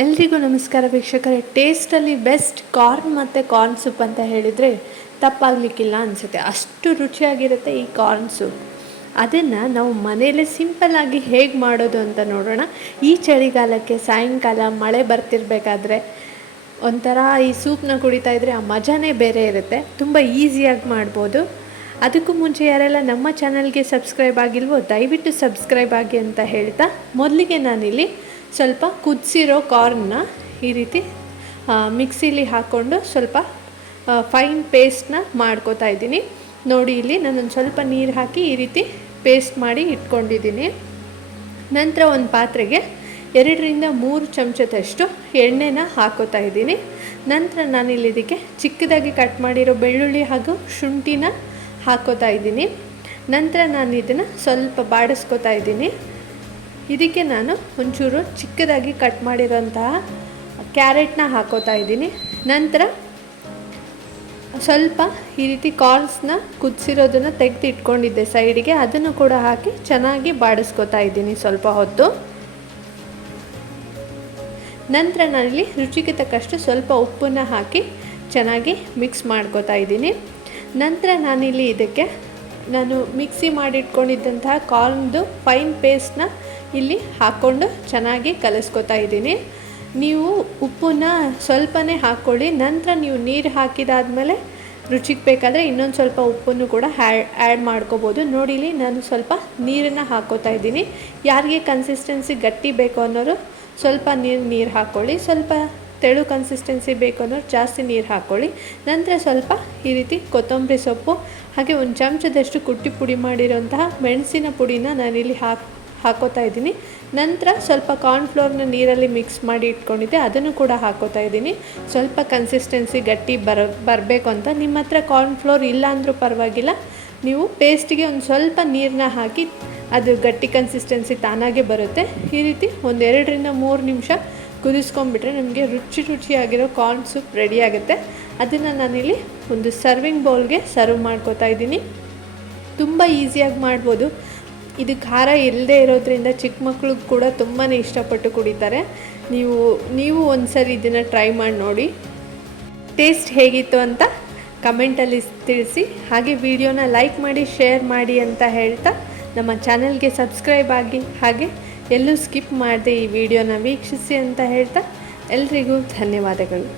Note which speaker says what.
Speaker 1: ಎಲ್ರಿಗೂ ನಮಸ್ಕಾರ ವೀಕ್ಷಕರೇ. ಟೇಸ್ಟಲ್ಲಿ ಬೆಸ್ಟ್ ಕಾರ್ನ್ ಮತ್ತು ಕಾರ್ನ್ ಸೂಪ್ ಅಂತ ಹೇಳಿದರೆ ತಪ್ಪಾಗಲಿಕ್ಕಿಲ್ಲ ಅನಿಸುತ್ತೆ. ಅಷ್ಟು ರುಚಿಯಾಗಿರುತ್ತೆ ಈ ಕಾರ್ನ್ ಸೂಪ್ ಅದನ್ನು ನಾವು ಮನೆಯಲ್ಲೇ ಸಿಂಪಲ್ಲಾಗಿ ಹೇಗೆ ಮಾಡೋದು ಅಂತ ನೋಡೋಣ. ಈ ಚಳಿಗಾಲಕ್ಕೆ, ಸಾಯಂಕಾಲ, ಮಳೆ ಬರ್ತಿರ್ಬೇಕಾದ್ರೆ ಒಂಥರ ಈ ಸೂಪ್ನ ಕುಡಿತಾ ಇದ್ದರೆ ಆ ಮಜಾನೇ ಬೇರೆ ಇರುತ್ತೆ. ತುಂಬ ಈಸಿಯಾಗಿ ಮಾಡ್ಬೋದು. ಅದಕ್ಕೂ ಮುಂಚೆ ಯಾರೆಲ್ಲ ನಮ್ಮ ಚಾನಲ್ಗೆ ಸಬ್ಸ್ಕ್ರೈಬ್ ಆಗಿಲ್ವೋ ದಯವಿಟ್ಟು ಸಬ್ಸ್ಕ್ರೈಬ್ ಆಗಿ ಅಂತ ಹೇಳ್ತಾ ಮೊದಲಿಗೆ ನಾನಿಲ್ಲಿ ಸ್ವಲ್ಪ ಕುದಿಸಿರೋ ಕಾರ್ನ್ನ ಈ ರೀತಿ ಮಿಕ್ಸಿಲಿ ಹಾಕ್ಕೊಂಡು ಸ್ವಲ್ಪ ಫೈನ್ ಪೇಸ್ಟ್ನ ಮಾಡ್ಕೋತಾ ಇದ್ದೀನಿ. ನೋಡಿ ಇಲ್ಲಿ ನಾನೊಂದು ಸ್ವಲ್ಪ ನೀರು ಹಾಕಿ ಈ ರೀತಿ ಪೇಸ್ಟ್ ಮಾಡಿ ಇಟ್ಕೊಂಡಿದ್ದೀನಿ. ನಂತರ ಒಂದು ಪಾತ್ರೆಗೆ ಎರಡರಿಂದ ಮೂರು ಚಮಚದಷ್ಟು ಎಣ್ಣೆನ ಹಾಕೋತಾ ಇದ್ದೀನಿ. ನಂತರ ನಾನಿಲ್ಲಿ ಇದಕ್ಕೆ ಚಿಕ್ಕದಾಗಿ ಕಟ್ ಮಾಡಿರೋ ಬೆಳ್ಳುಳ್ಳಿ ಹಾಗೂ ಶುಂಠಿನ ಹಾಕೋತಾ ಇದ್ದೀನಿ. ನಂತರ ನಾನು ಇದನ್ನು ಸ್ವಲ್ಪ ಬಾಡಿಸ್ಕೋತಾ ಇದ್ದೀನಿ. ಇದಕ್ಕೆ ನಾನು ಒಂಚೂರು ಚಿಕ್ಕದಾಗಿ ಕಟ್ ಮಾಡಿರೋಂತಹ ಕ್ಯಾರೆಟ್ನ ಹಾಕೋತಾ ಇದ್ದೀನಿ. ನಂತರ ಸ್ವಲ್ಪ ಈ ರೀತಿ ಕಾರ್ನ್ಸ್ನ ಕುದಿಸಿರೋದನ್ನು ತೆಗೆದು ಇಟ್ಕೊಂಡಿದ್ದೆ ಸೈಡಿಗೆ. ಅದನ್ನು ಕೂಡ ಹಾಕಿ ಚೆನ್ನಾಗಿ ಬಾಡಿಸ್ಕೊತಾ ಇದ್ದೀನಿ ಸ್ವಲ್ಪ ಹೊತ್ತು. ನಂತರ ನಾನಿಲ್ಲಿ ರುಚಿಗೆ ತಕ್ಕಷ್ಟು ಸ್ವಲ್ಪ ಉಪ್ಪನ್ನು ಹಾಕಿ ಚೆನ್ನಾಗಿ ಮಿಕ್ಸ್ ಮಾಡ್ಕೋತಾ ಇದ್ದೀನಿ. ನಂತರ ನಾನಿಲ್ಲಿ ಇದಕ್ಕೆ ನಾನು ಮಿಕ್ಸಿ ಮಾಡಿಟ್ಕೊಂಡಿದ್ದಂತಹ ಕಾರ್ನ್ದು ಫೈನ್ ಪೇಸ್ಟ್ನ ಇಲ್ಲಿ ಹಾಕ್ಕೊಂಡು ಚೆನ್ನಾಗಿ ಕಲಿಸ್ಕೊತಾ ಇದ್ದೀನಿ. ನೀವು ಉಪ್ಪನ್ನ ಸ್ವಲ್ಪನೇ ಹಾಕ್ಕೊಳ್ಳಿ, ನಂತರ ನೀವು ನೀರು ಹಾಕಿದಾದಮೇಲೆ ರುಚಿಗೆ ಬೇಕಾದರೆ ಇನ್ನೊಂದು ಸ್ವಲ್ಪ ಉಪ್ಪನ್ನು ಕೂಡ ಹ್ಯಾಡ್ ಆ್ಯಡ್ ಮಾಡ್ಕೋಬೋದು. ನೋಡಿಲಿ ನಾನು ಸ್ವಲ್ಪ ನೀರನ್ನು ಹಾಕೋತಾ ಇದ್ದೀನಿ. ಯಾರಿಗೆ ಕನ್ಸಿಸ್ಟೆನ್ಸಿ ಗಟ್ಟಿ ಬೇಕು ಅನ್ನೋರು ಸ್ವಲ್ಪ ನೀರು ನೀರು ಹಾಕ್ಕೊಳ್ಳಿ. ಸ್ವಲ್ಪ ತೆಳು ಕನ್ಸಿಸ್ಟೆನ್ಸಿ ಬೇಕು ಅನ್ನೋರು ಜಾಸ್ತಿ ನೀರು ಹಾಕ್ಕೊಳ್ಳಿ. ನಂತರ ಸ್ವಲ್ಪ ಈ ರೀತಿ ಕೊತ್ತಂಬರಿ ಸೊಪ್ಪು, ಹಾಗೆ ಒಂದು ಚಮಚದಷ್ಟು ಕುಟ್ಟಿ ಪುಡಿ ಮಾಡಿರೋಂತಹ ಮೆಣಸಿನ ಪುಡಿನ ನಾನಿಲ್ಲಿ ಹಾಕಿ ಹಾಕೋತಾ ಇದ್ದೀನಿ. ನಂತರ ಸ್ವಲ್ಪ ಕಾರ್ನ್ಫ್ಲೋರ್ನ ನೀರಲ್ಲಿ ಮಿಕ್ಸ್ ಮಾಡಿ ಇಟ್ಕೊಂಡಿದ್ದೆ, ಅದನ್ನು ಕೂಡ ಹಾಕೋತಾ ಇದ್ದೀನಿ. ಸ್ವಲ್ಪ ಕನ್ಸಿಸ್ಟೆನ್ಸಿ ಗಟ್ಟಿ ಬರ, ಬರಬೇಕು ಅಂತ. ನಿಮ್ಮ ಹತ್ರ ಕಾರ್ನ್ಫ್ಲೋರ್ ಇಲ್ಲ ಅಂದರೂ ಪರವಾಗಿಲ್ಲ. ನೀವು ಪೇಸ್ಟಿಗೆ ಒಂದು ಸ್ವಲ್ಪ ನೀರನ್ನ ಹಾಕಿ, ಅದು ಗಟ್ಟಿ ಕನ್ಸಿಸ್ಟೆನ್ಸಿ ತಾನಾಗೆ ಬರುತ್ತೆ. ಈ ರೀತಿ ಒಂದು ಎರಡರಿಂದ ಮೂರು ನಿಮಿಷ ಕುದಿಸ್ಕೊಂಡ್ಬಿಟ್ರೆ ನಮಗೆ ರುಚಿ ರುಚಿಯಾಗಿರೋ ಕಾರ್ನ್ ಸೂಪ್ ರೆಡಿ ಆಗುತ್ತೆ. ಅದನ್ನು ನಾನಿಲ್ಲಿ ಒಂದು ಸರ್ವಿಂಗ್ ಬೌಲ್ಗೆ ಸರ್ವ್ ಮಾಡ್ಕೋತಾ ಇದ್ದೀನಿ. ತುಂಬ ಈಸಿಯಾಗಿ ಮಾಡ್ಬೋದು. ಇದು ಖಾರ ಇಲ್ಲದೆ ಇರೋದ್ರಿಂದ ಚಿಕ್ಕ ಮಕ್ಕಳು ಕೂಡ ತುಂಬಾ ಇಷ್ಟಪಟ್ಟು ಕುಡಿತಾರೆ. ನೀವು ನೀವು ಒಂದು ಸರಿ ಇದನ್ನು ಟ್ರೈ ಮಾಡಿ ನೋಡಿ. ಟೇಸ್ಟ್ ಹೇಗಿತ್ತು ಅಂತ ಕಮೆಂಟಲ್ಲಿ ತಿಳಿಸಿ. ಹಾಗೆ ವಿಡಿಯೋನ ಲೈಕ್ ಮಾಡಿ, ಶೇರ್ ಮಾಡಿ ಅಂತ ಹೇಳ್ತಾ ನಮ್ಮ ಚಾನಲ್ಗೆ ಸಬ್ಸ್ಕ್ರೈಬ್ ಆಗಿ, ಹಾಗೆ ಎಲ್ಲೂ ಸ್ಕಿಪ್ ಮಾಡದೆ ಈ ವಿಡಿಯೋನ ವೀಕ್ಷಿಸಿ ಅಂತ ಹೇಳ್ತಾ ಎಲ್ರಿಗೂ ಧನ್ಯವಾದಗಳು.